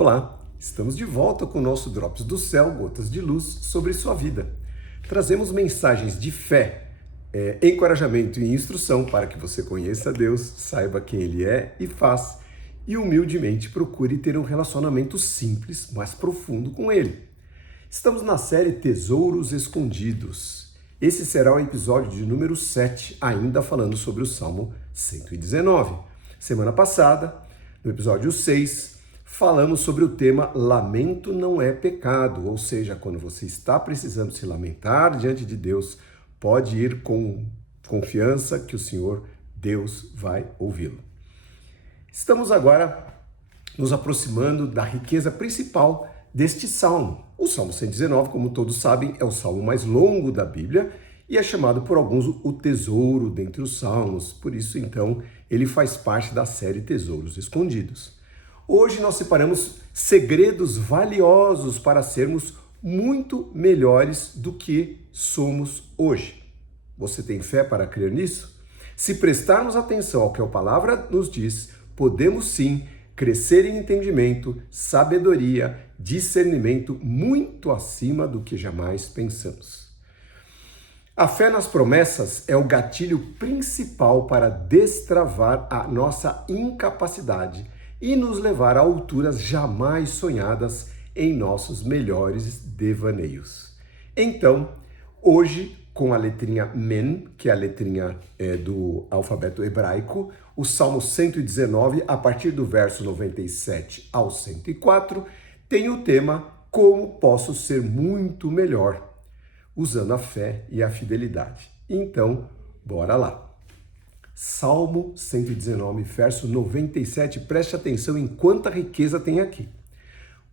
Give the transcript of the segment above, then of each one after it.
Olá, estamos de volta com o nosso Drops do Céu, Gotas de Luz sobre sua vida. Trazemos mensagens de fé, encorajamento e instrução para que você conheça Deus, saiba quem Ele é e faz, e humildemente procure ter um relacionamento simples, mas profundo com Ele. Estamos na série Tesouros Escondidos. Esse será o episódio de número 7, ainda falando sobre o Salmo 119. Semana passada, no episódio 6, falamos sobre o tema Lamento não é pecado, ou seja, quando você está precisando se lamentar diante de Deus, pode ir com confiança que o Senhor, Deus, vai ouvi-lo. Estamos agora nos aproximando da riqueza principal deste salmo. O Salmo 119, como todos sabem, é o salmo mais longo da Bíblia e é chamado por alguns o tesouro dentre os salmos. Por isso, então, ele faz parte da série Tesouros Escondidos. Hoje nós separamos segredos valiosos para sermos muito melhores do que somos hoje. Você tem fé para crer nisso? Se prestarmos atenção ao que a palavra nos diz, podemos sim crescer em entendimento, sabedoria, discernimento muito acima do que jamais pensamos. A fé nas promessas é o gatilho principal para destravar a nossa incapacidade e nos levar a alturas jamais sonhadas em nossos melhores devaneios. Então, hoje, com a letrinha Men, que é a letrinha do alfabeto hebraico, o Salmo 119, a partir do verso 97 ao 104, tem o tema Como posso ser muito melhor, usando a fé e a fidelidade. Então, bora lá. Salmo 119, verso 97, preste atenção em quanta riqueza tem aqui.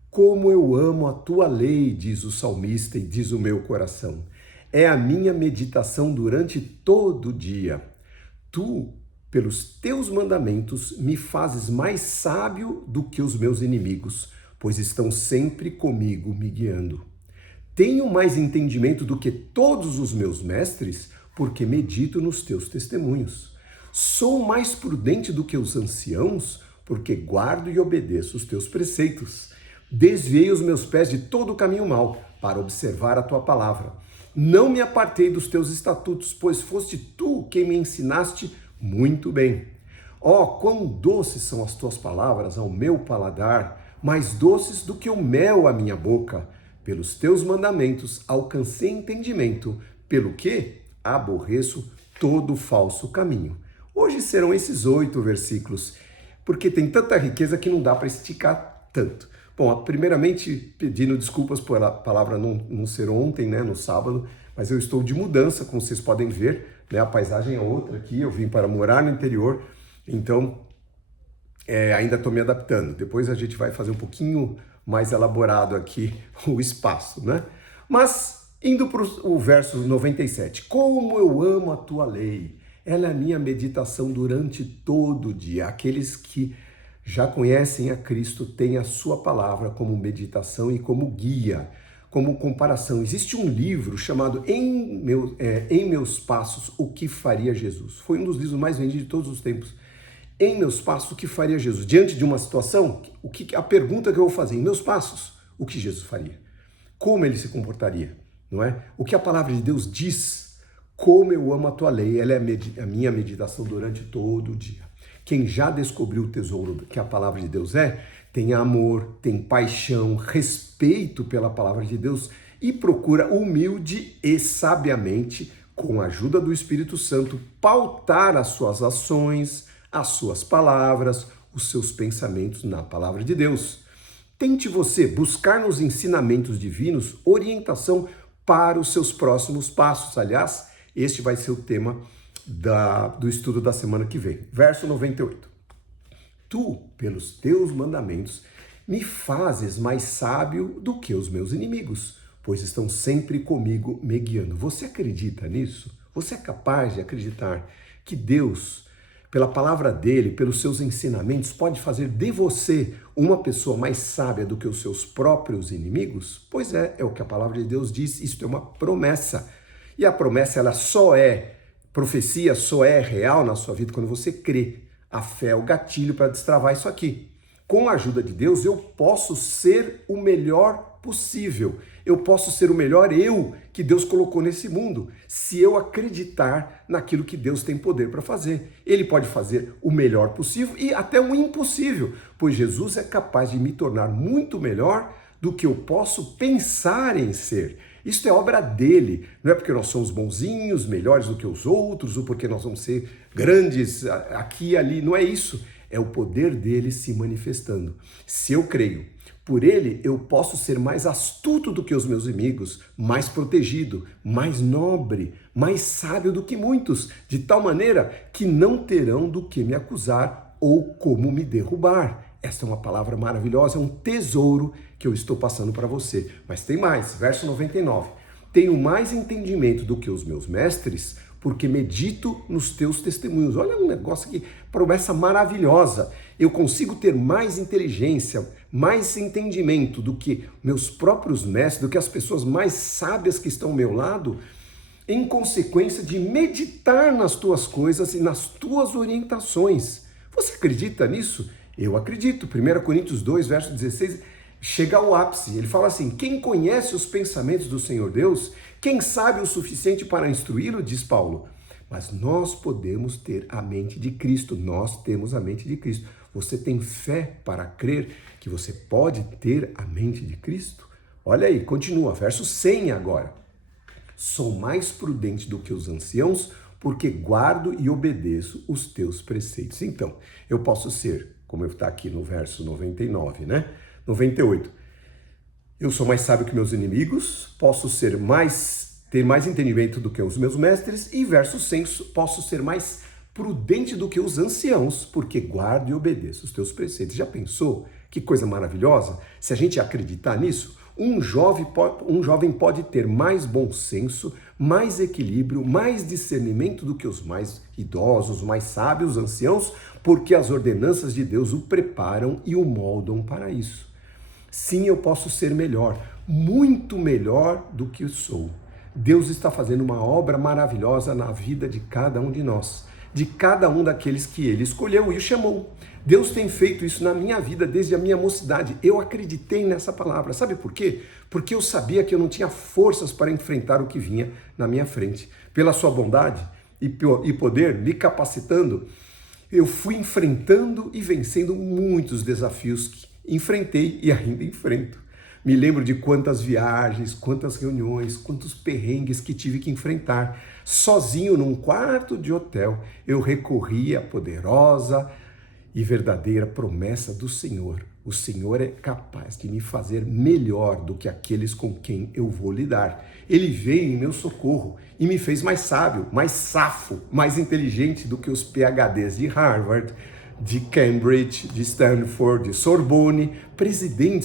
Como eu amo a tua lei, diz o salmista e diz o meu coração. É a minha meditação durante todo o dia. Tu, pelos teus mandamentos, me fazes mais sábio do que os meus inimigos, pois estão sempre comigo me guiando. Tenho mais entendimento do que todos os meus mestres, porque medito nos teus testemunhos. Sou mais prudente do que os anciãos, porque guardo e obedeço os teus preceitos. Desviei os meus pés de todo o caminho mau, para observar a tua palavra. Não me apartei dos teus estatutos, pois foste tu quem me ensinaste muito bem. Quão doces são as tuas palavras ao meu paladar, mais doces do que o mel à minha boca. Pelos teus mandamentos alcancei entendimento, pelo que aborreço todo falso caminho. Hoje serão esses 8 versículos, porque tem tanta riqueza que não dá para esticar tanto. Bom, primeiramente pedindo desculpas por a palavra não ser ontem, né, no sábado, mas eu estou de mudança, como vocês podem ver, né, a paisagem é outra aqui, eu vim para morar no interior, então ainda estou me adaptando. Depois a gente vai fazer um pouquinho mais elaborado aqui o espaço, né? Mas indo para o verso 97, como eu amo a tua lei, ela é a minha meditação durante todo o dia. Aqueles que já conhecem a Cristo têm a sua palavra como meditação e como guia, como comparação. Existe um livro chamado Em Meus Passos, O que Faria Jesus? Foi um dos livros mais vendidos de todos os tempos. Em meus passos, o que faria Jesus? Diante de uma situação, a pergunta que eu vou fazer, em meus passos, o que Jesus faria? Como ele se comportaria? Não é? O que a palavra de Deus diz? Como eu amo a tua lei, ela é a minha meditação durante todo o dia. Quem já descobriu o tesouro que a palavra de Deus tem amor, tem paixão, respeito pela palavra de Deus e procura humilde e sabiamente, com a ajuda do Espírito Santo, pautar as suas ações, as suas palavras, os seus pensamentos na palavra de Deus. Tente você buscar nos ensinamentos divinos orientação para os seus próximos passos. Aliás, este vai ser o tema do estudo da semana que vem. Verso 98. Tu, pelos teus mandamentos, me fazes mais sábio do que os meus inimigos, pois estão sempre comigo me guiando. Você acredita nisso? Você é capaz de acreditar que Deus, pela palavra dele, pelos seus ensinamentos, pode fazer de você uma pessoa mais sábia do que os seus próprios inimigos? Pois é o que a palavra de Deus diz, isso é uma promessa. E a promessa, profecia só é real na sua vida quando você crê. A fé é o gatilho para destravar isso aqui. Com a ajuda de Deus, eu posso ser o melhor possível. Eu posso ser o melhor eu que Deus colocou nesse mundo, se eu acreditar naquilo que Deus tem poder para fazer. Ele pode fazer o melhor possível e até o impossível, pois Jesus é capaz de me tornar muito melhor do que eu posso pensar em ser. Isso é obra dele, não é porque nós somos bonzinhos, melhores do que os outros, ou porque nós vamos ser grandes aqui e ali, não é isso. É o poder dele se manifestando. Se eu creio, por ele eu posso ser mais astuto do que os meus inimigos, mais protegido, mais nobre, mais sábio do que muitos, de tal maneira que não terão do que me acusar ou como me derrubar. Esta é uma palavra maravilhosa, é um tesouro que eu estou passando para você. Mas tem mais, verso 99. Tenho mais entendimento do que os meus mestres, porque medito nos teus testemunhos. Olha um negócio que promessa maravilhosa. Eu consigo ter mais inteligência, mais entendimento do que meus próprios mestres, do que as pessoas mais sábias que estão ao meu lado, em consequência de meditar nas tuas coisas e nas tuas orientações. Você acredita nisso? Eu acredito. 1 Coríntios 2, verso 16, chega ao ápice. Ele fala assim: quem conhece os pensamentos do Senhor Deus, quem sabe o suficiente para instruí-lo, diz Paulo. Mas nós podemos ter a mente de Cristo, nós temos a mente de Cristo. Você tem fé para crer que você pode ter a mente de Cristo? Olha aí, continua, verso 100 agora. Sou mais prudente do que os anciãos, porque guardo e obedeço os teus preceitos. Então, eu posso ser, como está aqui no verso 99, né? 98. Eu sou mais sábio que meus inimigos, posso ter mais entendimento do que os meus mestres, e verso 100, posso ser mais prudente do que os anciãos, porque guardo e obedeço os teus preceitos. Já pensou? Que coisa maravilhosa? Se a gente acreditar nisso, um jovem pode ter mais bom senso, mais equilíbrio, mais discernimento do que os mais idosos, mais sábios, anciãos, porque as ordenanças de Deus o preparam e o moldam para isso. Sim, eu posso ser melhor, muito melhor do que sou. Deus está fazendo uma obra maravilhosa na vida de cada um de nós, de cada um daqueles que Ele escolheu e o chamou. Deus tem feito isso na minha vida desde a minha mocidade. Eu acreditei nessa palavra. Sabe por quê? Porque eu sabia que eu não tinha forças para enfrentar o que vinha na minha frente. Pela sua bondade e poder, me capacitando, eu fui enfrentando e vencendo muitos desafios que enfrentei e ainda enfrento. Me lembro de quantas viagens, quantas reuniões, quantos perrengues que tive que enfrentar. Sozinho num quarto de hotel, eu recorri à poderosa e verdadeira promessa do Senhor. O Senhor é capaz de me fazer melhor do que aqueles com quem eu vou lidar. Ele veio em meu socorro e me fez mais sábio, mais safo, mais inteligente do que os PhDs de Harvard, de Cambridge, de Stanford, de Sorbonne,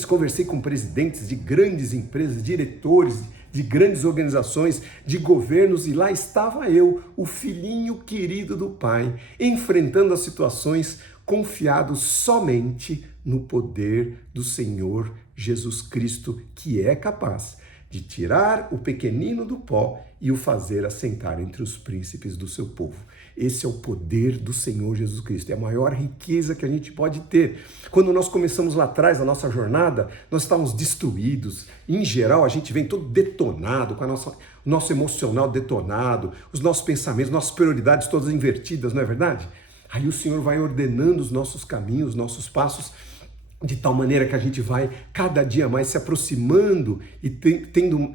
conversei com presidentes de grandes empresas, diretores de grandes organizações, de governos, e lá estava eu, o filhinho querido do Pai, enfrentando as situações confiado somente no poder do Senhor Jesus Cristo, que é capaz de tirar o pequenino do pó e o fazer assentar entre os príncipes do seu povo. Esse é o poder do Senhor Jesus Cristo, é a maior riqueza que a gente pode ter. Quando nós começamos lá atrás a nossa jornada, nós estávamos destruídos. Em geral, a gente vem todo detonado, com o nosso emocional detonado, os nossos pensamentos, nossas prioridades todas invertidas, não é verdade? Aí o Senhor vai ordenando os nossos caminhos, os nossos passos, de tal maneira que a gente vai cada dia mais se aproximando e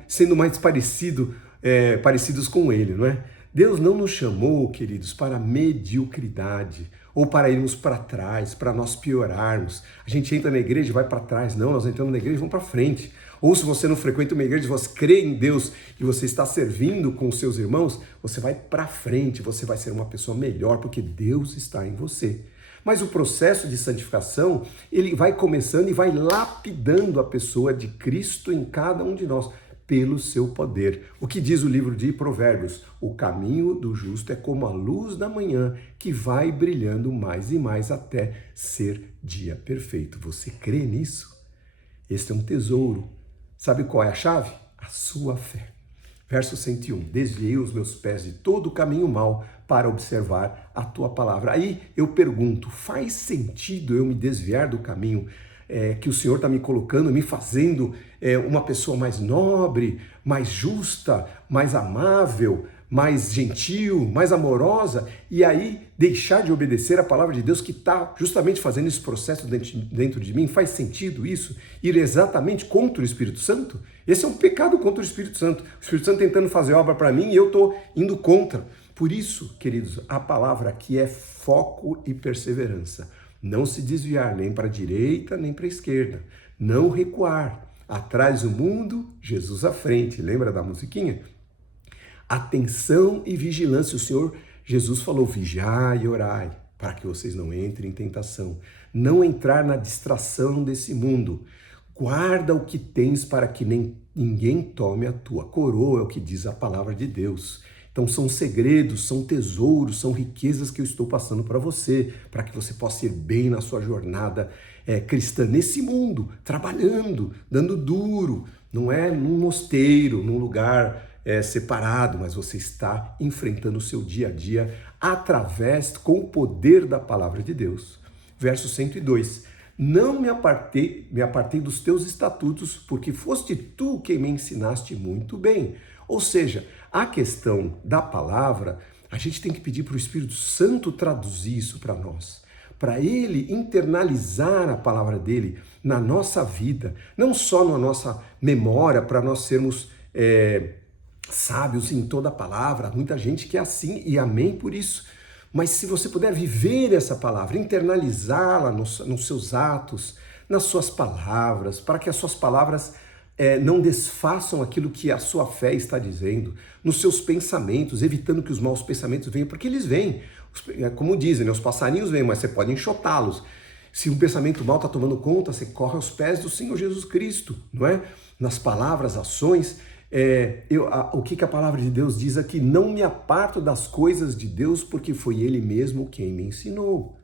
sendo mais parecidos com Ele, não é? Deus não nos chamou, queridos, para mediocridade ou para irmos para trás, para nós piorarmos. A gente entra na igreja e vai para trás. Não, nós entramos na igreja e vamos para frente. Ou se você não frequenta uma igreja, você crê em Deus e você está servindo com os seus irmãos, você vai para frente, você vai ser uma pessoa melhor porque Deus está em você. Mas o processo de santificação, ele vai começando e vai lapidando a pessoa de Cristo em cada um de nós, pelo seu poder. O que diz o livro de Provérbios? O caminho do justo é como a luz da manhã, que vai brilhando mais e mais até ser dia perfeito. Você crê nisso? Este é um tesouro. Sabe qual é a chave? A sua fé. Verso 101, desviei os meus pés de todo o caminho mau para observar a tua palavra. Aí eu pergunto, faz sentido eu me desviar do caminho que o Senhor está me colocando, me fazendo uma pessoa mais nobre, mais justa, mais amável, mais gentil, mais amorosa, e aí deixar de obedecer a palavra de Deus que está justamente fazendo esse processo dentro de mim? Faz sentido isso? Ir exatamente contra o Espírito Santo? Esse é um pecado contra o Espírito Santo. O Espírito Santo tentando fazer obra para mim e eu estou indo contra. Por isso, queridos, a palavra aqui é foco e perseverança. Não se desviar nem para a direita nem para a esquerda. Não recuar. Atrás o mundo, Jesus à frente. Lembra da musiquinha? Atenção e vigilância. O Senhor Jesus falou, vigiai e orai, para que vocês não entrem em tentação. Não entrar na distração desse mundo. Guarda o que tens para que ninguém tome a tua coroa, é o que diz a palavra de Deus. Então são segredos, são tesouros, são riquezas que eu estou passando para você, para que você possa ir bem na sua jornada cristã, nesse mundo, trabalhando, dando duro, não é num mosteiro, num lugar separado, mas você está enfrentando o seu dia a dia com o poder da palavra de Deus. Verso 102, não me apartei dos teus estatutos, porque foste tu quem me ensinaste muito bem. Ou seja, a questão da palavra, a gente tem que pedir para o Espírito Santo traduzir isso para nós, para ele internalizar a palavra dele na nossa vida, não só na nossa memória, para nós sermos sábios em toda a palavra. Muita gente que é assim e amém por isso. Mas se você puder viver essa palavra, internalizá-la nos seus atos, nas suas palavras, para que as suas palavras não desfaçam aquilo que a sua fé está dizendo, nos seus pensamentos, evitando que os maus pensamentos venham, porque eles vêm. Como dizem, os passarinhos vêm, mas você pode enxotá-los. Se um pensamento mal está tomando conta, você corre aos pés do Senhor Jesus Cristo, não é? Nas palavras, ações. O que a palavra de Deus diz aqui? Não me aparto das coisas de Deus, porque foi Ele mesmo quem me ensinou.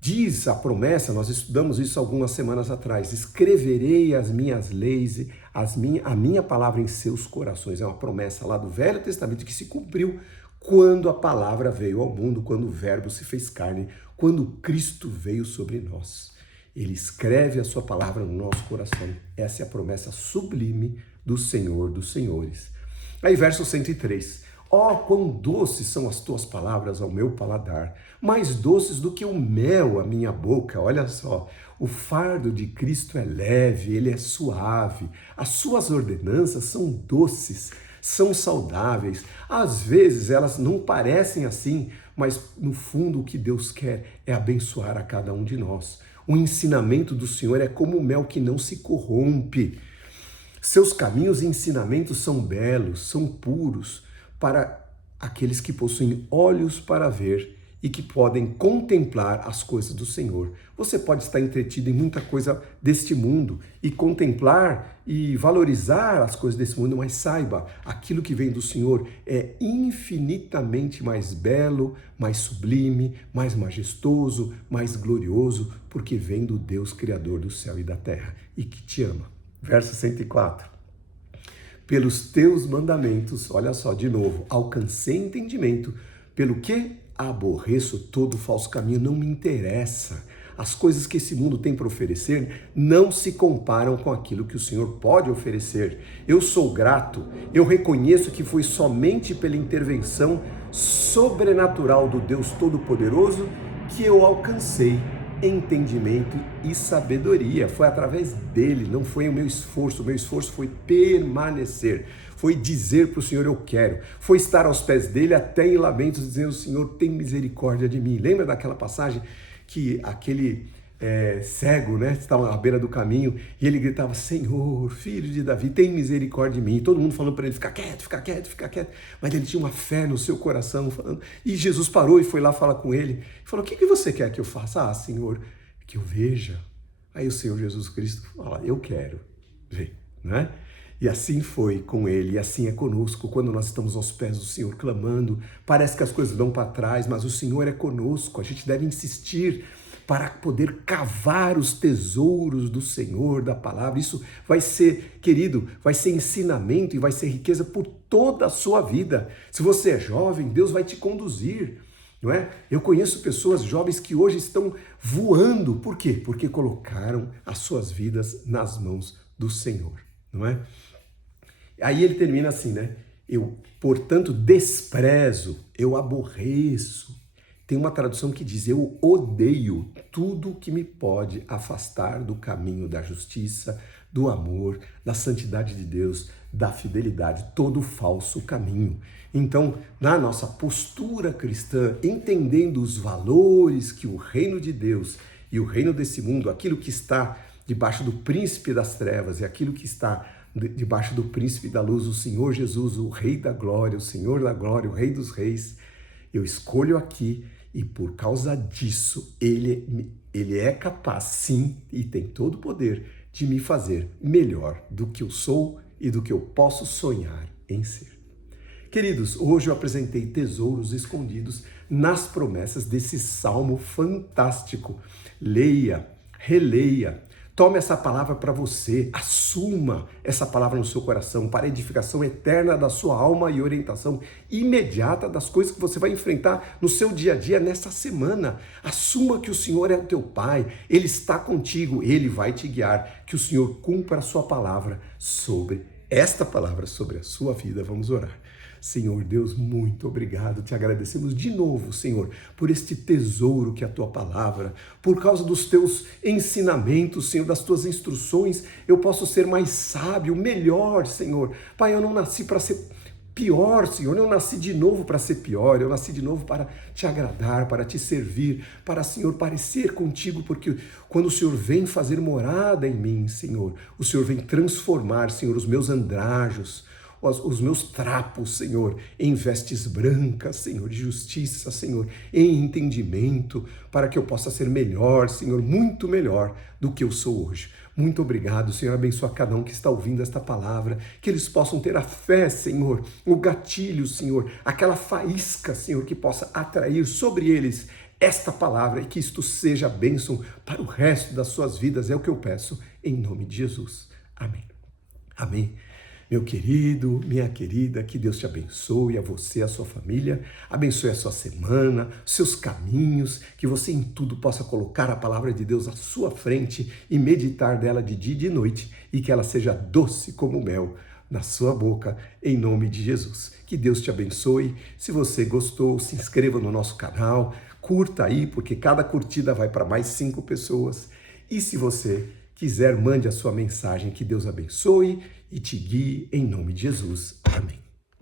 Diz a promessa, nós estudamos isso algumas semanas atrás, escreverei as minhas leis, a minha palavra em seus corações. É uma promessa lá do Velho Testamento que se cumpriu quando a palavra veio ao mundo, quando o Verbo se fez carne, quando Cristo veio sobre nós. Ele escreve a sua palavra no nosso coração. Essa é a promessa sublime do Senhor dos Senhores. Aí verso 103. Ó, quão doces são as tuas palavras ao meu paladar, mais doces do que o mel à minha boca. Olha só, o fardo de Cristo é leve, ele é suave, as suas ordenanças são doces, são saudáveis. Às vezes elas não parecem assim, mas no fundo o que Deus quer é abençoar a cada um de nós. O ensinamento do Senhor é como o mel que não se corrompe. Seus caminhos e ensinamentos são belos, são puros, para aqueles que possuem olhos para ver e que podem contemplar as coisas do Senhor. Você pode estar entretido em muita coisa deste mundo e contemplar e valorizar as coisas desse mundo, mas saiba, aquilo que vem do Senhor é infinitamente mais belo, mais sublime, mais majestoso, mais glorioso, porque vem do Deus Criador do céu e da terra e que te ama. Verso 104. Pelos teus mandamentos, olha só, de novo, alcancei entendimento, pelo que aborreço todo falso caminho, não me interessa. As coisas que esse mundo tem para oferecer não se comparam com aquilo que o Senhor pode oferecer. Eu sou grato, eu reconheço que foi somente pela intervenção sobrenatural do Deus Todo-Poderoso que eu alcancei entendimento e sabedoria. Foi através dele, não foi o meu esforço foi permanecer, foi dizer para o Senhor eu quero, foi estar aos pés dele até em lamentos dizendo Senhor tem misericórdia de mim. Lembra daquela passagem que aquele cego, né, estava à beira do caminho e ele gritava, Senhor, filho de Davi, tem misericórdia de mim. E todo mundo falando para ele, fica quieto, fica quieto, fica quieto. Mas ele tinha uma fé no seu coração, falando. E Jesus parou e foi lá falar com ele. E falou, o que você quer que eu faça? Ah, Senhor, que eu veja. Aí o Senhor Jesus Cristo fala, eu quero ver, né? E assim foi com ele, e assim é conosco, quando nós estamos aos pés do Senhor clamando, parece que as coisas vão para trás, mas o Senhor é conosco, a gente deve insistir para poder cavar os tesouros do Senhor, da palavra. Isso vai ser, querido, vai ser ensinamento e vai ser riqueza por toda a sua vida. Se você é jovem, Deus vai te conduzir, não é? Eu conheço pessoas jovens que hoje estão voando. Por quê? Porque colocaram as suas vidas nas mãos do Senhor, não é? Aí ele termina assim, né? Eu, portanto, desprezo, eu aborreço. Tem uma tradução que diz, eu odeio tudo que me pode afastar do caminho da justiça, do amor, da santidade de Deus, da fidelidade, todo falso caminho. Então, na nossa postura cristã, entendendo os valores que o reino de Deus e o reino desse mundo, aquilo que está debaixo do príncipe das trevas e aquilo que está debaixo do príncipe da luz, o Senhor Jesus, o Rei da glória, o Senhor da glória, o Rei dos reis, eu escolho aqui e por causa disso ele é capaz, sim, e tem todo o poder de me fazer melhor do que eu sou e do que eu posso sonhar em ser. Queridos, hoje eu apresentei tesouros escondidos nas promessas desse salmo fantástico. Leia, releia, tome essa palavra para você, assuma essa palavra no seu coração para a edificação eterna da sua alma e orientação imediata das coisas que você vai enfrentar no seu dia a dia nessa semana. Assuma que o Senhor é o teu Pai, Ele está contigo, Ele vai te guiar, que o Senhor cumpra a sua palavra sobre esta palavra, sobre a sua vida. Vamos orar. Senhor Deus, muito obrigado, te agradecemos de novo, Senhor, por este tesouro que é a tua palavra, por causa dos teus ensinamentos, Senhor, das tuas instruções, eu posso ser mais sábio, melhor, Senhor. Pai, eu não nasci para ser pior, Senhor, eu nasci de novo para ser pior, eu nasci de novo para te agradar, para te servir, para, Senhor, parecer contigo, porque quando o Senhor vem fazer morada em mim, Senhor, o Senhor vem transformar, Senhor, os meus andrajos, os meus trapos, Senhor, em vestes brancas, Senhor, de justiça, Senhor, em entendimento, para que eu possa ser melhor, Senhor, muito melhor do que eu sou hoje. Muito obrigado, Senhor, abençoa cada um que está ouvindo esta palavra, que eles possam ter a fé, Senhor, o gatilho, Senhor, aquela faísca, Senhor, que possa atrair sobre eles esta palavra e que isto seja bênção para o resto das suas vidas, é o que eu peço, em nome de Jesus. Amém. Amém. Meu querido, minha querida, que Deus te abençoe, a você, a sua família, abençoe a sua semana, seus caminhos, que você em tudo possa colocar a palavra de Deus à sua frente e meditar dela de dia e de noite, e que ela seja doce como mel na sua boca, em nome de Jesus. Que Deus te abençoe. Se você gostou, se inscreva no nosso canal, curta aí, porque cada curtida vai para mais 5 pessoas. E se você quiser, mande a sua mensagem. Que Deus abençoe e te guie em nome de Jesus. Amém.